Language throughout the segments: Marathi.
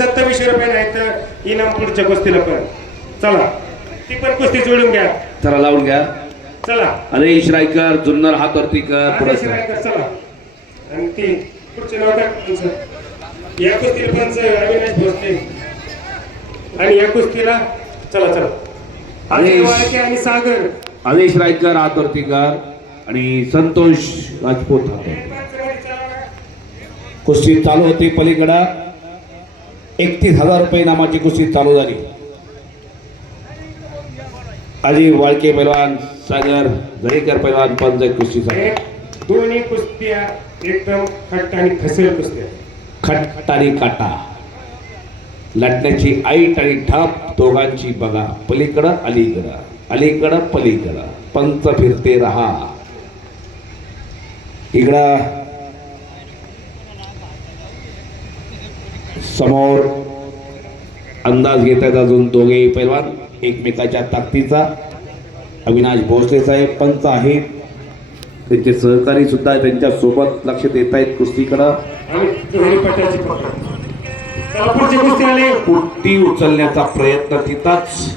सत्तावीसशे रुपये नाही तर इनाम पुढच्या कुस्तीला पण. चला ती पण कुस्ती जोडून घ्या. चला लावून घ्या. चला. हरेश रायकर जुन्नर हातवरती कर पुढे आदेश रायकर, चला. आणि ती पुढचे नाव काय तुमचं? या कुस्तीला पण अविनाश भोसले. आणि या कुस्तीला चला चला. वाळके आणि सागर. हरेश रायकर हातवरती कर आणि संतोष राजपूत. कुस्ती चालू होती पलीकडं. एकतीस हजार रुपये नामाची कुस्ती चालू झाली. अजय वाळके पैलवान सागर दरेकर पैलवान पंचायत कुस्ती दोन्ही कुस्त्या एकदम खट्ट आणि फसेल कुस्त्या खट आणि काटा. लढण्याची ऐट आणि ठाप दोघांची बघा. पलीकडं अलीकडं. अलीकडं पलीकडं. पंच फिरते रहा. इकडं समोर अंदाज घेत आहेत अजून दोघे पैलवान. एकमेकाच्या ताकदीचा. अविनाश भोसले साहेब पंच आहेत. त्यांचे सहकारी सुद्धा त्यांच्यासोबत लक्ष देत आहेत कुस्तीकडं. कुट्टी कुस्ती उचलण्याचा प्रयत्न तिथंच.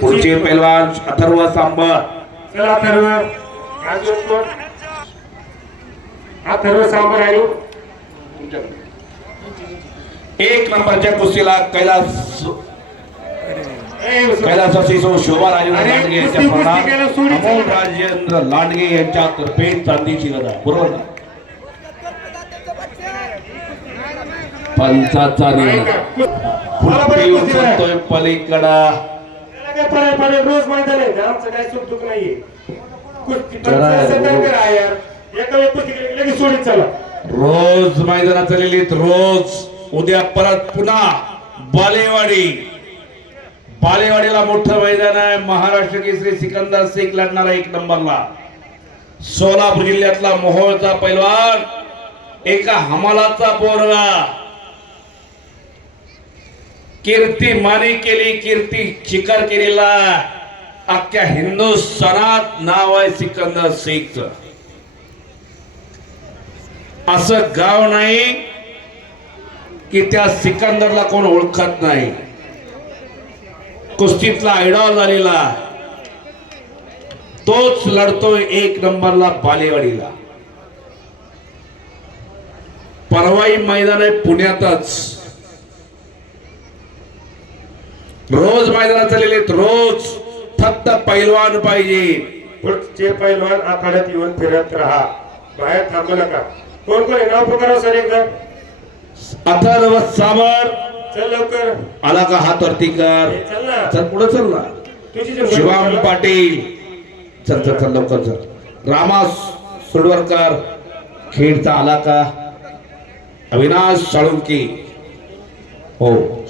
पुढचे पैलवान अथर्व सांबर अथर्व. अथर्व सांबर आहे एक नंबरच्या कुस्तीला कैलास. कैलासाची सो शोभा राजेंद्र लांडगे यांच्या. राजेंद्र लांडगे यांच्यातर्फे चांदीची गदा बरोबर ना? पंचाचा निर्णय पलीकडा. रोज आहे आमचं नाहीये. कुस्ती लगेच सोडीत चला. रोज मैदानात चाललेली रोज. उद्या परत पुन्हा बालेवाडी. बालेवाडीला मोठं मैदान आहे. महाराष्ट्र केसरी सिकंदर शेख लढणारा एक नंबरला. सोलापूर जिल्ह्यातला मोहोळचा पैलवान. एका हमालाचा पोरगा. कीर्ती माने केली कीर्ती शिकार केलेला. अख्ख्या हिंदुस्थानात नाव आहे सिकंदर शेखचं. असं गाव नाही की त्या सिकंदरला कोण ओळखत नाही. कुस्तीतला आयडॉल झालेला. तोच लढतोय एक नंबरला बालेवाडीला. परवाई मैदान आहे पुण्यातच. रोज मैदानात चाललेले रोज. फक्त पैलवान पाहिजे. पुढचे पैलवान आखाड्यात येऊन फिरत राहा. बाहेर थांबू नका. कोण कोण आहे? नाव पुकारा सर एकदा. अथर्व सावर चल लवकर. आला का हात वरती कर. चल ना. चल पुढे चल ना. तुझी जी शिवाम. पाटील. चल चल चल लवकर चल. रामा सुडवरकर. खेडचा आला का? अविनाश साळुंकी. हो.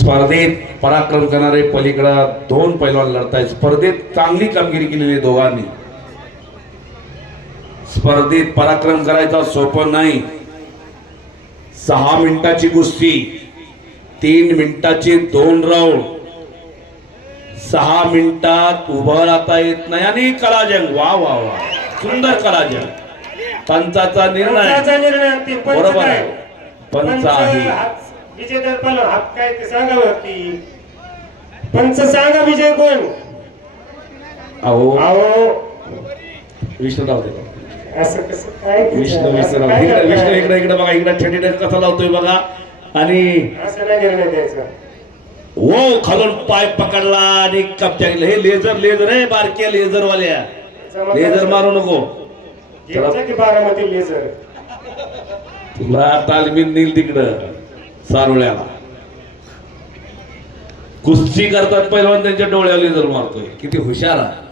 स्पर्धेत पराक्रम करणारे पलीकडं दोन पैलवान लढतायत. स्पर्धेत चांगली कामगिरी केलेली आहे दोघांनी. स्पर्धेत पराक्रम करायचा सोपं नाही. सहा मिनिटाची कुस्ती तीन मिनिटाचे दोन राऊंड सहा मिनिटात उभं राहता येत नाही आणि कलाजंग वा वा वा. सुंदर कलाजंग. पंचाचा निर्णय. बरोबर? आहे. पंच आहे. विजेता पहिला हात काय ते सांगा वरती पंच सांगा विजय कोण? अहो अहो विष्णुराव देतो असं कसं काय विष्णू काय इकडे विष्णू? इकडे इकडे बघा इकडे छेडीने कसा लावतोय बघा. आणि असं नाही निर्णय द्यायचा. वो खालून पाय पकडला आणि कपच्या हे लेझर लेझर आहे बारक्या लेझर वाल्या लेझर मारू नको. बारामती लेझर. तुला तालमीन नेईल तिकडं. सारोळ्याला कुस्ती करतात पहिलवान त्यांच्या डोळ्याला जर मारतोय. किती हुशार आहे.